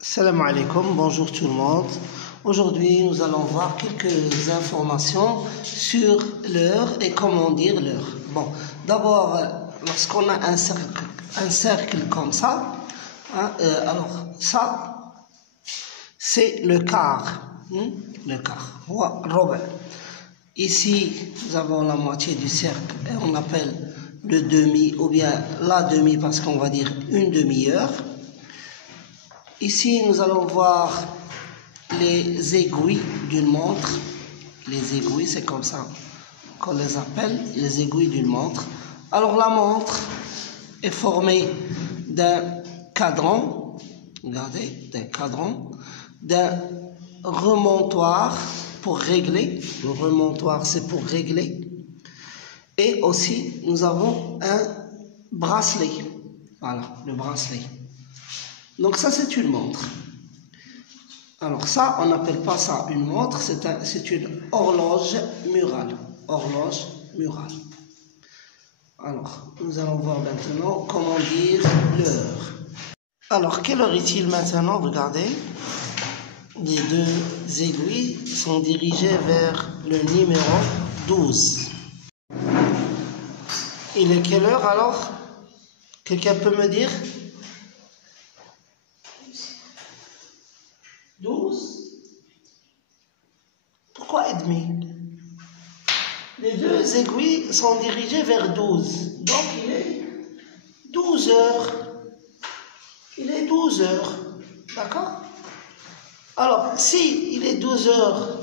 Salam alaikum, bonjour tout le monde. Aujourd'hui, nous allons voir quelques informations sur l'heure et comment dire l'heure. Bon, d'abord, lorsqu'on a un cercle comme ça, alors ça, c'est le quart. Le quart. Robert. Ici, nous avons la moitié du cercle et on appelle le demi ou bien la demi parce qu'on va dire une demi-heure. Ici, nous allons voir les aiguilles d'une montre. Les aiguilles, c'est comme ça qu'on les appelle, les aiguilles d'une montre. Alors, la montre est formée d'un cadran, regardez, d'un cadran, d'un remontoir pour régler. Le remontoir, c'est pour régler. Et aussi, nous avons un bracelet. Voilà, le bracelet. Donc ça, c'est une montre. Alors ça, on n'appelle pas ça une montre, c'est une horloge murale. Horloge murale. Alors, nous allons voir maintenant comment dire l'heure. Alors, quelle heure est-il maintenant? Regardez. Les deux aiguilles sont dirigées vers le numéro 12. Il est quelle heure alors? Quelqu'un peut me dire? 12. Pourquoi et demi? Les deux aiguilles sont dirigées vers 12. Donc il est 12 heures. Il est 12 heures. D'accord? Alors, si il est 12 heures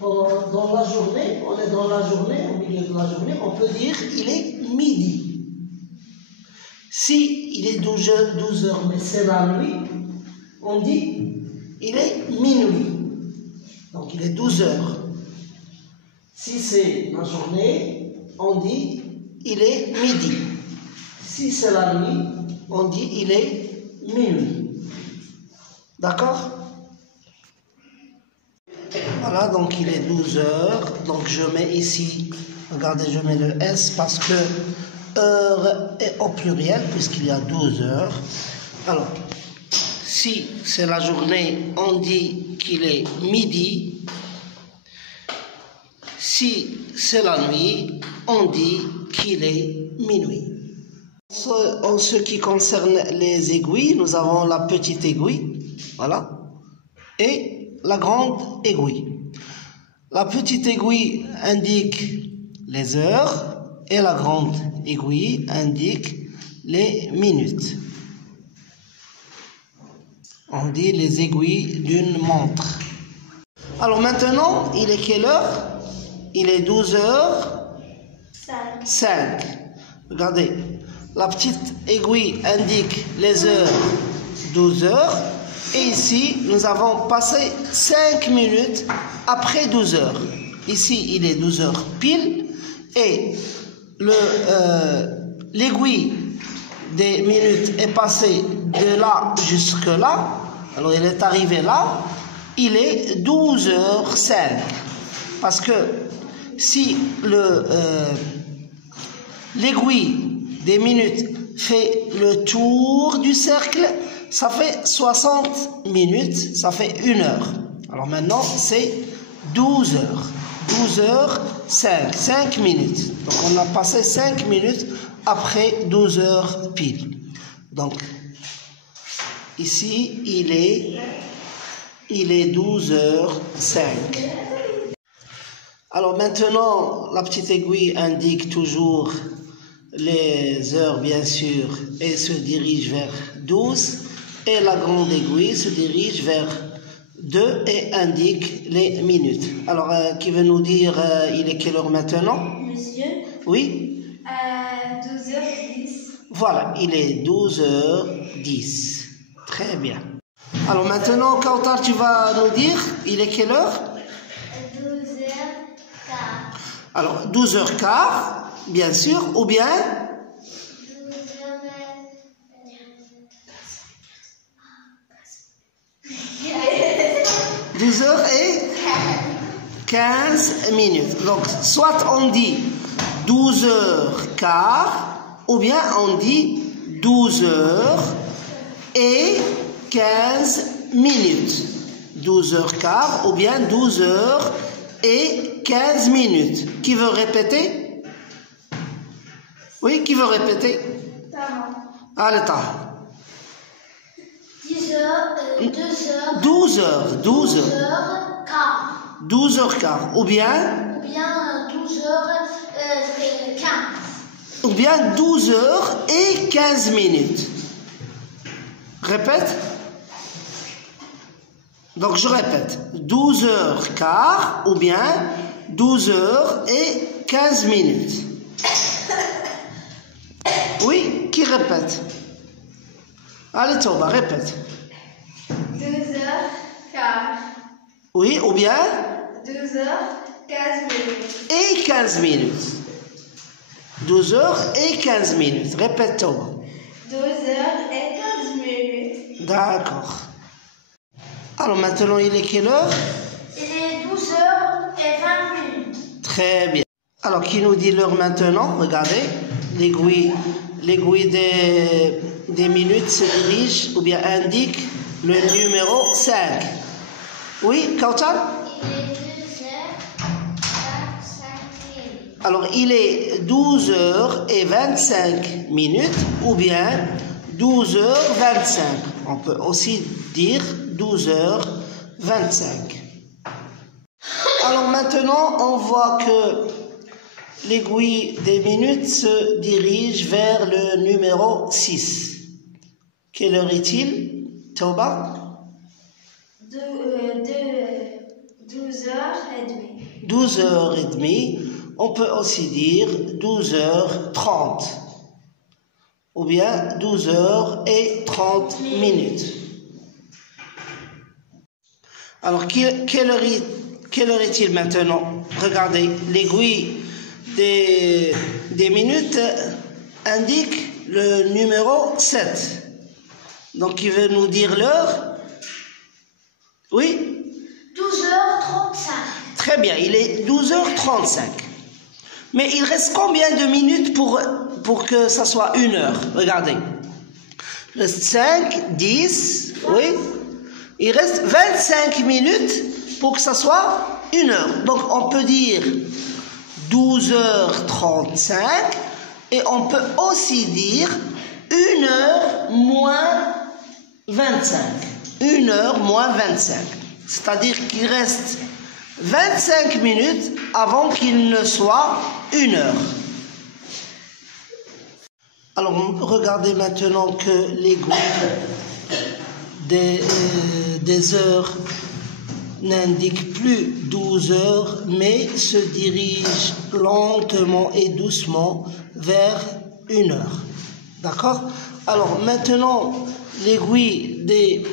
dans la journée, on est dans la journée, au milieu de la journée, on peut dire il est midi. Si il est 12 heures, mais c'est la nuit, on dit il est minuit. Donc il est 12 heures. Si c'est la journée, on dit il est midi. Si c'est la nuit, on dit il est minuit. D'accord? Voilà, donc il est 12 heures. Donc je mets ici, regardez, je mets le S parce que heure est au pluriel puisqu'il y a 12 heures. Alors, si c'est la journée, on dit qu'il est midi. Si c'est la nuit, on dit qu'il est minuit. En ce qui concerne les aiguilles, nous avons la petite aiguille, voilà, et la grande aiguille. La petite aiguille indique les heures et la grande aiguille indique les minutes. On dit les aiguilles d'une montre. Alors maintenant, il est quelle heure? Il est 12 heures 5. Regardez, la petite aiguille indique les heures 12 heures. Et ici, nous avons passé 5 minutes après 12 heures. Ici, il est 12 heures pile. Et l'aiguille des minutes est passée de là jusque là. Alors il est arrivé là, il est 12h05. Parce que si l'aiguille des minutes fait le tour du cercle, ça fait 60 minutes, ça fait 1 heure. Alors maintenant c'est 12 heures. 12h05, 5 minutes. Donc on a passé 5 minutes après 12 heures pile. Donc ici, il est 12h05. Alors maintenant, la petite aiguille indique toujours les heures, bien sûr, et se dirige vers 12. Et la grande aiguille se dirige vers 2 et indique les minutes. Alors, qui veut nous dire, il est quelle heure maintenant? Monsieur? Oui? 12h10. Voilà, il est 12h10. Très bien. Alors maintenant, Kautar, tu vas nous dire, il est quelle heure? 12h15. Alors, 12h15, bien sûr, ou bien 12h15 minutes. Donc, soit on dit 12h15, ou bien on dit 12h et 15 minutes. 12h15 ou bien 12h15 minutes. Qui veut répéter? Oui, qui veut répéter? Allez, Taha. 12h. 12h15. Ou bien 12h15. Ou bien 12h15 minutes. Répète. Donc je répète. 12h15 ou bien 12h15 minutes. Oui, qui répète? Allez, Toba, répète. 12h15. Oui, ou bien 12h15 minutes. Et 15 minutes. 12h15 minutes. Répète, Toba. 12h15 minutes. D'accord. Alors maintenant, il est quelle heure? Il est 12h20 minutes. Très bien. Alors, qui nous dit l'heure maintenant? Regardez, l'aiguille des minutes se dirige ou bien indique le numéro 5. Oui, Kautar? Il est 12h25 minutes. Alors, il est 12h25 minutes ou bien 12h25. On peut aussi dire 12h25. Alors maintenant, on voit que l'aiguille des minutes se dirige vers le numéro 6. Quelle heure est-il, Tauba? 12h30. 12h30. On peut aussi dire 12h30. Ou bien 12h30 minutes. Alors, quelle heure est-il maintenant? Regardez, l'aiguille des minutes indique le numéro 7. Donc, il veut nous dire l'heure? Oui? 12h35. Très bien, il est 12h35. Mais il reste combien de minutes pour que ça soit 1 heure? Regardez. Il reste 5, 10, oui. Il reste 25 minutes pour que ça soit 1 heure. Donc, on peut dire 12h35 et on peut aussi dire 1 heure moins 25. 1 heure moins 25. C'est-à-dire qu'il reste 25 minutes avant qu'il ne soit 1 heure. Alors, regardez maintenant que l'aiguille des heures n'indique plus 12 heures, mais se dirige lentement et doucement vers 1 heure. D'accord? Alors, maintenant, l'aiguille des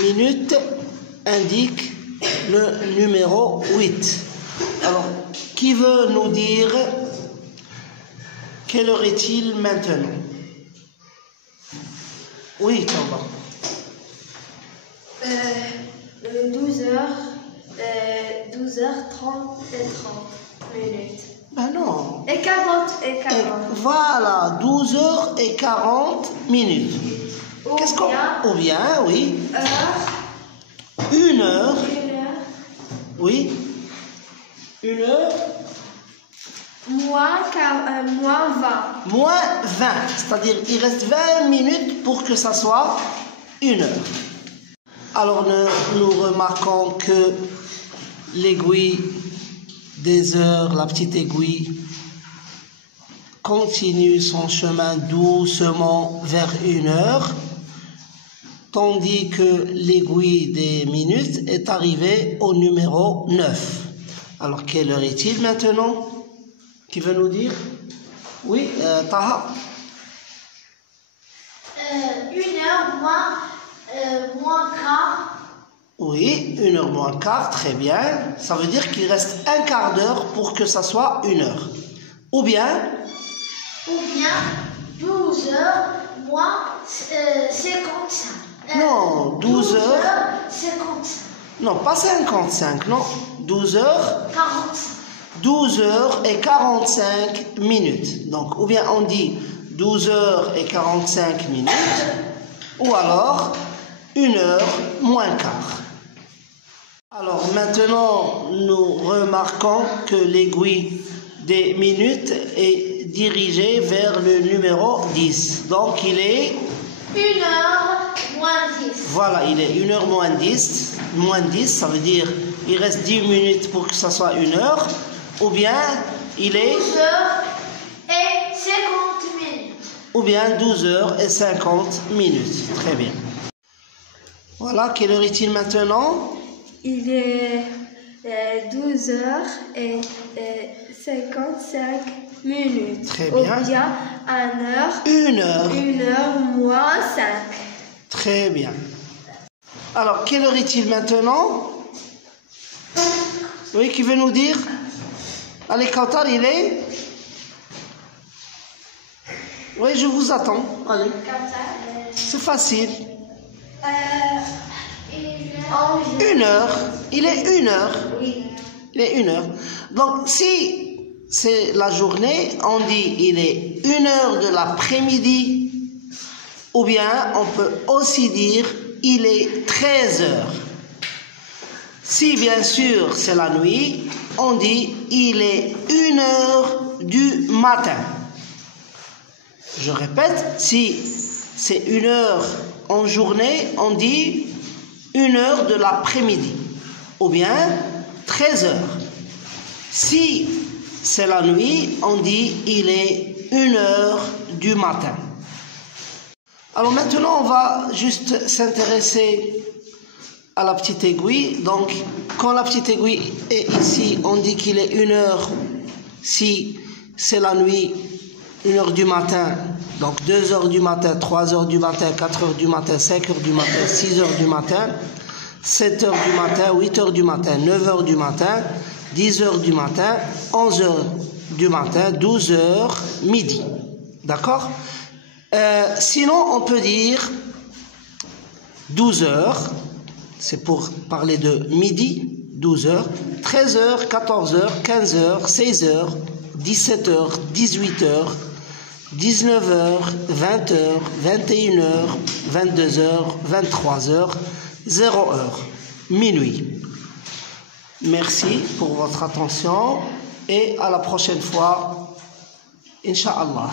minutes indique le numéro 8. Alors, qui veut nous dire quelle heure est-il maintenant? Oui, Tamba. 12h30 minutes. Ben non. Et 40. Voilà, 12h40 minutes. Qu'est-ce qu'on... Ou bien, oui. 1 heure. Oui. 1 heure. Moins 20. Moins 20. C'est-à-dire, il reste 20 minutes pour que ça soit 1 heure. Alors, nous remarquons que l'aiguille des heures, la petite aiguille, continue son chemin doucement vers 1 heure, tandis que l'aiguille des minutes est arrivée au numéro 9. Alors, quelle heure est-il maintenant? Qui veut nous dire? Oui, Taha? 1 heure moins quart. Oui, 1 heure moins quart, très bien. Ça veut dire qu'il reste un quart d'heure pour que ça soit 1 heure. Ou bien 12 heures moins 55. Non, 12 heures. 55. Non, pas 55, non. 12 heures. 45. 12 heures et 45 minutes. Donc, ou bien on dit 12 heures et 45 minutes, ou alors 1h moins quart. Alors maintenant, nous remarquons que l'aiguille des minutes est dirigée vers le numéro 10. Donc il est 1h moins 10. Voilà, il est 1h moins 10. Moins 10, ça veut dire il reste 10 minutes pour que ça soit 1h. Ou bien il est 12h et 50 minutes. ou bien 12h et 50 minutes. Très bien. Voilà, quelle heure est-il maintenant? Il est 12h et 55 minutes. Très bien. Ou bien 1h. 1h. 1h moins 5. Très bien. Alors, quelle heure est-il maintenant? Oui, qui veut nous dire? Allez, Qatar, il est? Oui, je vous attends. Allez. C'est facile. 1h. Il est 1h. Oui. Il est 1h. Donc, si c'est la journée, on dit il est 1h de l'après-midi. Ou bien, on peut aussi dire il est 13h. Si, bien sûr, c'est la nuit, on dit il est 1h du matin. Je répète, si c'est 1h en journée, on dit 1h de l'après-midi. Ou bien 13h. Si c'est la nuit, on dit il est 1h du matin. Alors maintenant, on va juste s'intéresser à la petite aiguille. Donc, quand la petite aiguille est ici, on dit qu'il est 1h. Si c'est la nuit, 1h du matin, donc 2h du matin, 3h du matin, 4h du matin, 5h du matin, 6h du matin, 7h du matin, 8h du matin, 9h du matin, 10h du matin, 11h du matin, 12h, midi. D'accord? Sinon, on peut dire 12h, c'est pour parler de midi, 12h, 13h, 14h, 15h, 16h, 17h, 18h, 19h, 20h, 21h, 22h, 23h, 0h, minuit. Merci pour votre attention et à la prochaine fois, Inch'Allah.